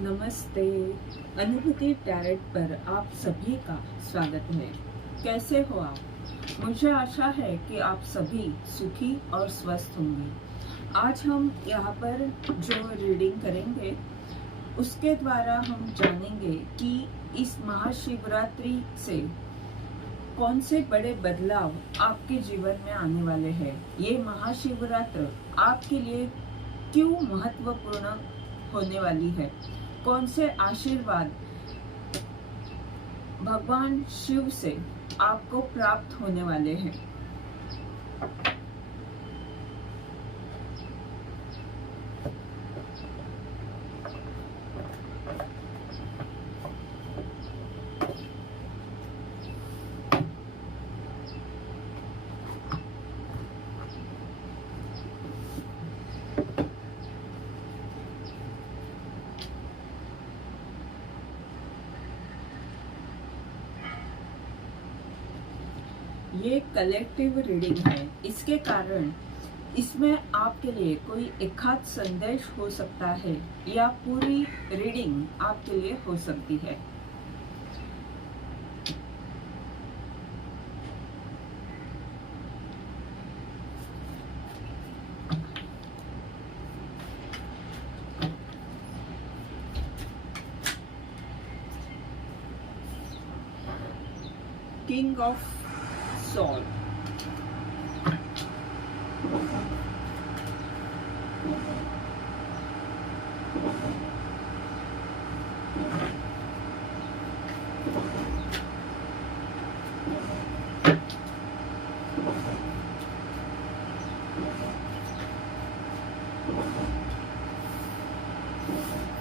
नमस्ते। अनुभूति टैरेट पर आप सभी का स्वागत है। कैसे हो आप? मुझे आशा है कि आप सभी सुखी और स्वस्थ होंगे। आज हम यहाँ पर जो रीडिंग करेंगे उसके द्वारा हम जानेंगे कि इस महाशिवरात्रि से कौन से बड़े बदलाव आपके जीवन में आने वाले हैं। ये महाशिवरात्रि आपके लिए क्यों महत्वपूर्ण होने वाली है, कौन से आशीर्वाद भगवान शिव से आपको प्राप्त होने वाले हैं। ये कलेक्टिव रीडिंग है, इसके कारण इसमें आपके लिए कोई एकाध संदेश हो सकता है या पूरी रीडिंग आपके लिए हो सकती है। King of sword,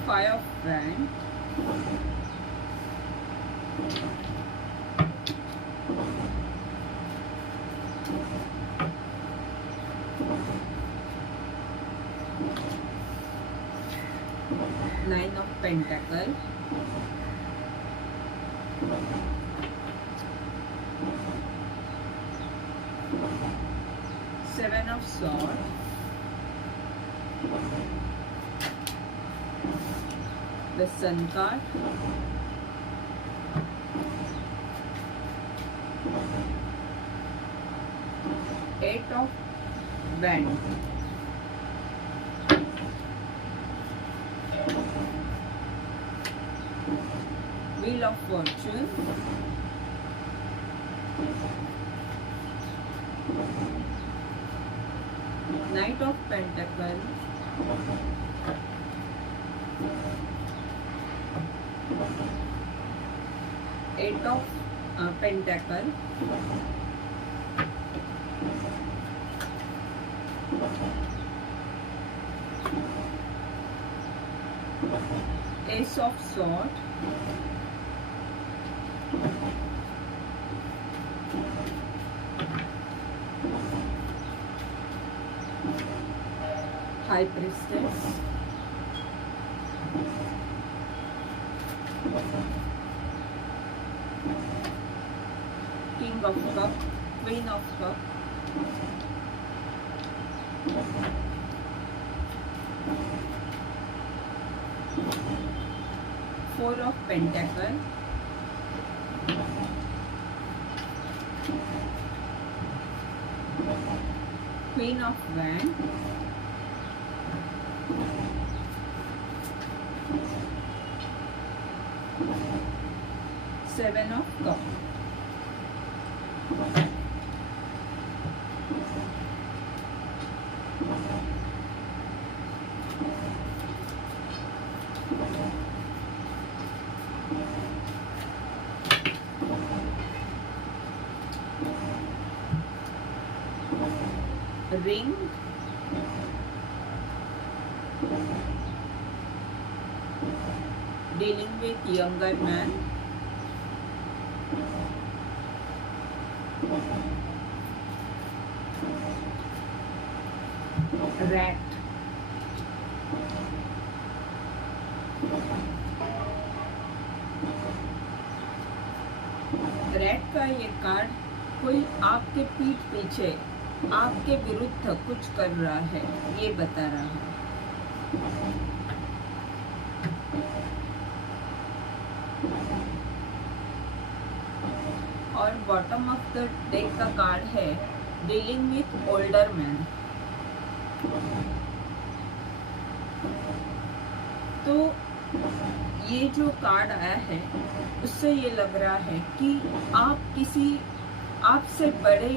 five of wand, nine of pentacle, seven of sword, the sun card, eight of wand, Wheel of Fortune, Knight of Pentacle, Eight of Pentacle, Ace of Swords, High Priestess, King of Cups, Queen of Cups, Four of Pentacles, Queen of Wands, Seven of Cups. Ring, dealing with younger man, rat, rat का ये card कोई आपके पीठ पीछे आपके विरुद्ध कुछ कर रहा है, ये बता रहा है। और बॉटम ऑफ द डेक का कार्ड है डीलिंग विथ ओल्डर मैन। तो ये जो कार्ड आया है उससे ये लग रहा है कि आप किसी आपसे बड़े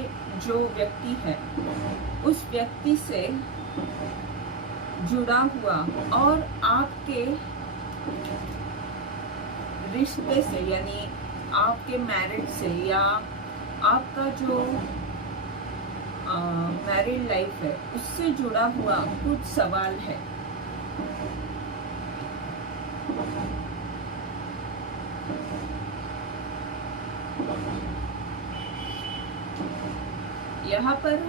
जो व्यक्ति है उस व्यक्ति से जुड़ा हुआ और आपके रिश्ते से, यानी आपके मैरिज से या आपका जो मैरिड लाइफ है उससे जुड़ा हुआ कुछ सवाल है। यहाँ पर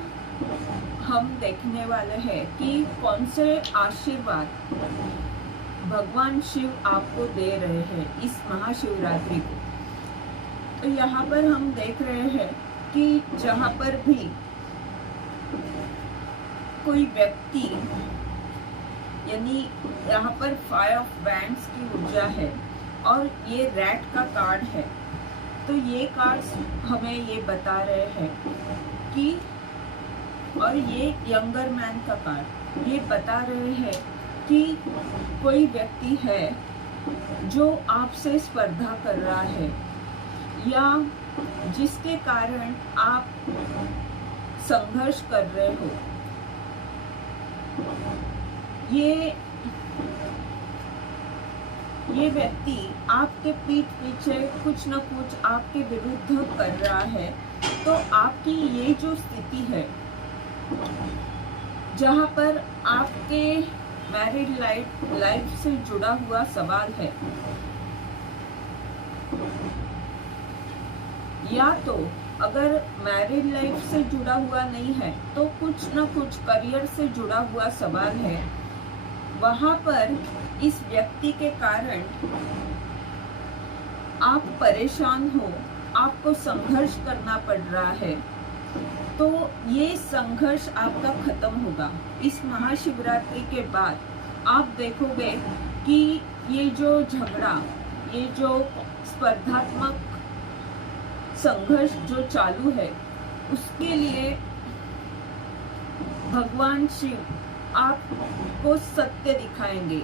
हम देखने वाले हैं कि कौन से आशीर्वाद भगवान शिव आपको दे रहे हैं इस महाशिवरात्रि को। तो यहाँ पर हम देख रहे हैं कि जहाँ पर भी कोई व्यक्ति, यानी यहाँ पर 5 ऑफ वैंड्स की ऊर्जा है और ये रैट का कार्ड है। तो ये कार्ड्स हमें ये बता रहे हैं कि, और ये यंगर मैन का कार्ड ये बता रहे हैं कि कोई व्यक्ति है जो आपसे स्पर्धा कर रहा है या जिसके कारण आप संघर्ष कर रहे हो। ये व्यक्ति आपके पीठ पीछे कुछ न कुछ आपके विरुद्ध कर रहा है। तो आपकी ये जो स्थिति है जहाँ पर आपके मैरिड लाइफ से जुड़ा हुआ सवाल है, या तो अगर मैरिड लाइफ से जुड़ा हुआ नहीं है तो कुछ न कुछ करियर से जुड़ा हुआ सवाल है, वहां पर इस व्यक्ति के कारण आप परेशान हो, आपको संघर्ष करना पड़ रहा है। तो ये संघर्ष आपका खत्म होगा इस महाशिवरात्रि के बाद। आप देखोगे कि ये जो झगड़ा, ये जो स्पर्धात्मक संघर्ष जो चालू है उसके लिए भगवान शिव आपको सत्य दिखाएंगे,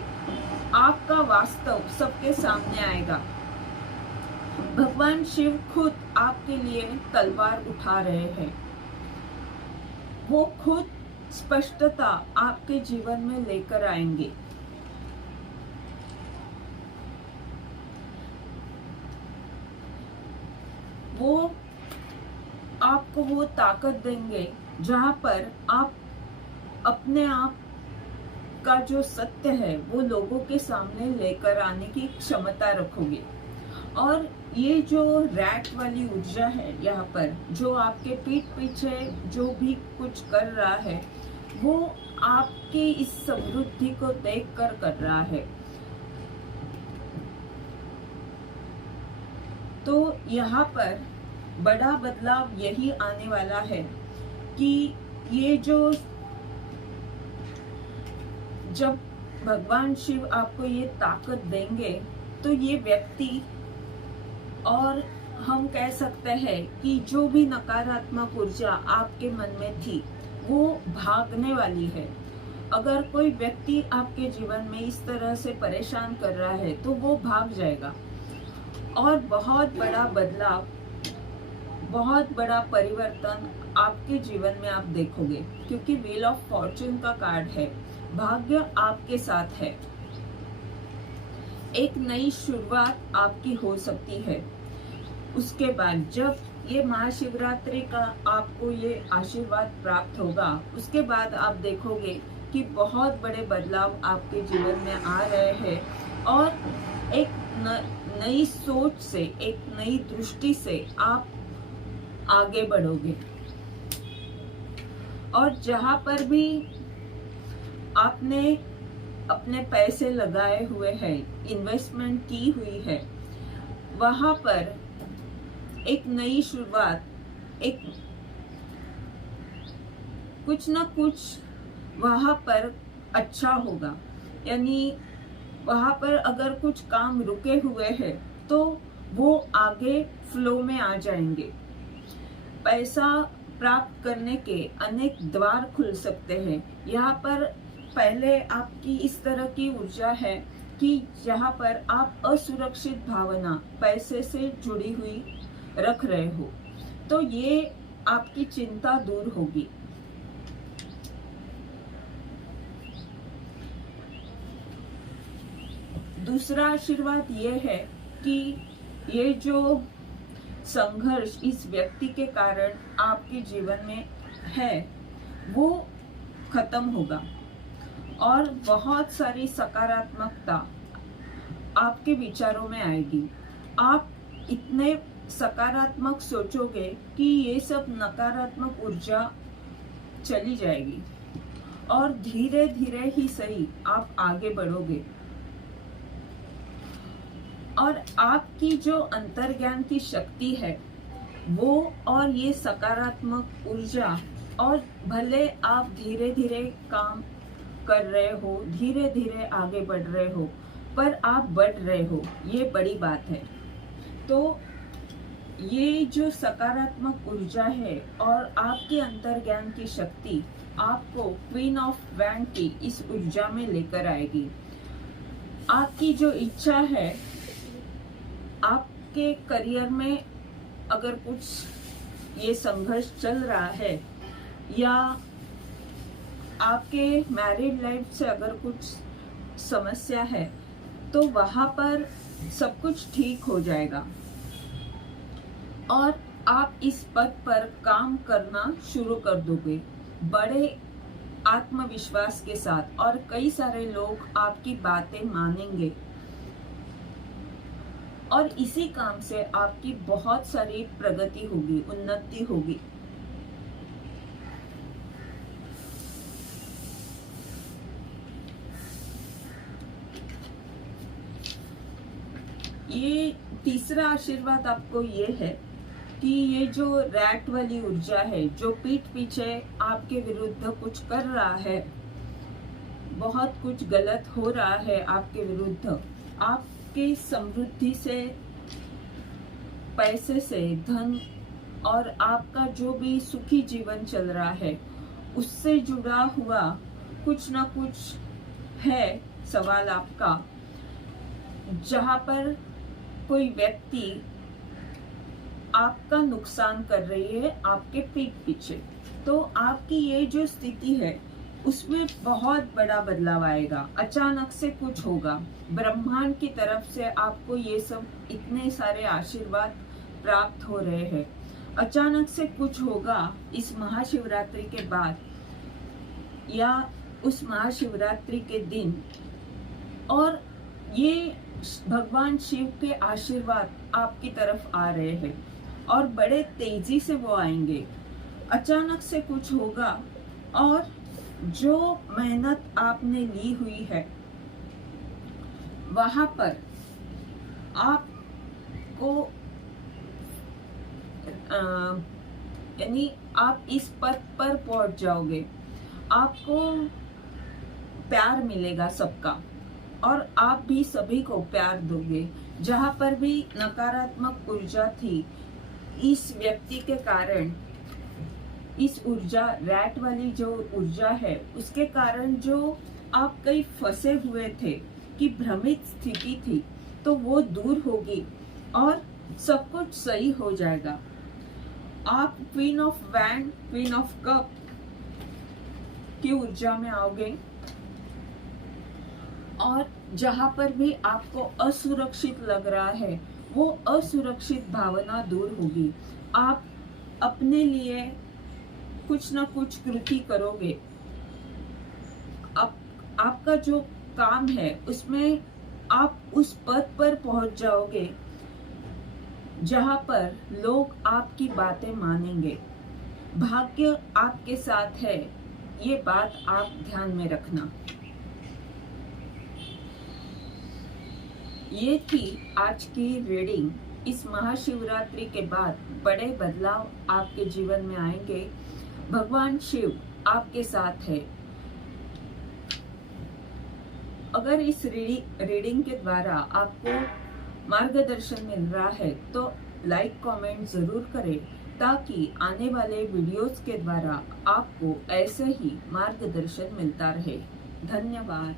आपका वास्तव सबके सामने आएगा। भगवान शिव खुद आपके लिए तलवार उठा रहे हैं, वो खुद स्पष्टता आपके जीवन में लेकर आएंगे। वो आपको वो ताकत देंगे जहां पर आप अपने आप का जो सत्य है वो लोगों के सामने लेकर आने की क्षमता रखोगे। और ये जो रैट वाली ऊर्जा है यहाँ पर, जो आपके पीठ पीछे जो भी कुछ कर रहा है वो आपके इस समृद्धि को देखकर कर रहा है। तो यहाँ पर बड़ा बदलाव यही आने वाला है कि ये जो, जब भगवान शिव आपको ये ताकत देंगे तो ये व्यक्ति, और हम कह सकते हैं कि जो भी नकारात्मक ऊर्जा आपके मन में थी वो भागने वाली है। अगर कोई व्यक्ति आपके जीवन में इस तरह से परेशान कर रहा है तो वो भाग जाएगा और बहुत बड़ा बदलाव, बहुत बड़ा परिवर्तन आपके जीवन में आप देखोगे, क्योंकि व्हील ऑफ फॉर्चून का कार्ड है। भाग्य आपके साथ है, एक नई शुरुआत आपकी हो सकती है। उसके बाद जब ये महाशिवरात्रि का आपको ये आशीर्वाद प्राप्त होगा, उसके बाद आप देखोगे कि बहुत बड़े बदलाव आपके जीवन में आ रहे हैं और एक नई सोच से, एक नई दृष्टि से आप आगे बढ़ोगे। और जहां पर भी आपने अपने पैसे लगाए हुए हैं, इन्वेस्टमेंट की हुई है, वहां पर एक नई शुरुआत, एक कुछ ना कुछ वहां पर अच्छा होगा। यानी वहां पर अगर कुछ काम रुके हुए हैं तो वो आगे फ्लो में आ जाएंगे। पैसा प्राप्त करने के अनेक द्वार खुल सकते हैं। यहाँ पर पहले आपकी इस तरह की ऊर्जा है कि यहाँ पर आप असुरक्षित भावना पैसे से जुड़ी हुई रख रहे हो, तो ये आपकी चिंता दूर होगी। दूसरा आशीर्वाद ये है कि ये जो संघर्ष इस व्यक्ति के कारण आपके जीवन में है वो खत्म होगा और बहुत सारी सकारात्मकता आपके विचारों में आएगी। आप इतने सकारात्मक सोचोगे कि ये सब नकारात्मक ऊर्जा चली जाएगी और धीरे धीरे ही सही आप आगे बढ़ोगे। और आपकी जो अंतर्ज्ञान की शक्ति है वो और ये सकारात्मक ऊर्जा, और भले आप धीरे धीरे काम कर रहे हो, धीरे धीरे आगे बढ़ रहे हो, पर आप बढ़ रहे हो, ये बड़ी बात है। तो ये जो सकारात्मक ऊर्जा है और आपके अंतर्ज्ञान की शक्ति आपको क्वीन ऑफ वैंड की इस ऊर्जा में लेकर आएगी। आपकी जो इच्छा है, आपके करियर में अगर कुछ ये संघर्ष चल रहा है या आपके मैरिड लाइफ से अगर कुछ समस्या है, तो वहां पर सब कुछ ठीक हो जाएगा और आप इस पद पर काम करना शुरू कर दोगे बड़े आत्मविश्वास के साथ, और कई सारे लोग आपकी बातें मानेंगे और इसी काम से आपकी बहुत सारी प्रगति होगी, उन्नति होगी। ये तीसरा आशीर्वाद आपको ये है कि ये जो रैट वाली ऊर्जा है, जो पीठ पीछे आपके विरुद्ध कुछ कर रहा है, बहुत कुछ गलत हो रहा है आपके विरुद्ध, आपकी समृद्धि से, पैसे से, धन और आपका जो भी सुखी जीवन चल रहा है उससे जुड़ा हुआ कुछ ना कुछ है सवाल आपका, जहां पर कोई व्यक्ति आपका नुकसान कर रही है आपके पीठ पीछे। तो आपकी ये जो स्थिति है उसमें बहुत बड़ा बदलाव आएगा, अचानक से कुछ होगा, ब्रह्मांड की तरफ से आपको ये सब इतने सारे आशीर्वाद प्राप्त हो रहे हैं। अचानक से कुछ होगा इस महाशिवरात्रि के बाद या उस महाशिवरात्रि के दिन, और ये भगवान शिव के आशीर्वाद आपकी तरफ आ रहे हैं और बड़े तेजी से वो आएंगे। अचानक से कुछ होगा और जो मेहनत आपने ली हुई है वहां पर आपको यानी आप इस पद पर पहुंच जाओगे, आपको प्यार मिलेगा सबका और आप भी सभी को प्यार दोगे। जहां पर भी नकारात्मक ऊर्जा थी इस व्यक्ति के कारण, इस ऊर्जा रैट वाली जो ऊर्जा है उसके कारण जो आप कहीं फंसे हुए थे कि भ्रमित स्थिति थी, तो वो दूर होगी और सब कुछ सही हो जाएगा। आप queen of wand, queen of cup की ऊर्जा में आओगे और जहां पर भी आपको असुरक्षित लग रहा है वो असुरक्षित भावना दूर होगी। आप अपने लिए कुछ ना कुछ कृति करोगे। आपका जो काम है उसमें आप उस पद पर पहुंच जाओगे जहां पर लोग आपकी बातें मानेंगे। भाग्य आपके साथ है, ये बात आप ध्यान में रखना। ये थी आज की रीडिंग। इस महाशिवरात्रि के बाद बड़े बदलाव आपके जीवन में आएंगे। भगवान शिव आपके साथ है। अगर इस रीडिंग के द्वारा आपको मार्गदर्शन मिल रहा है तो लाइक कमेंट जरूर करें ताकि आने वाले वीडियोस के द्वारा आपको ऐसे ही मार्गदर्शन मिलता रहे। धन्यवाद।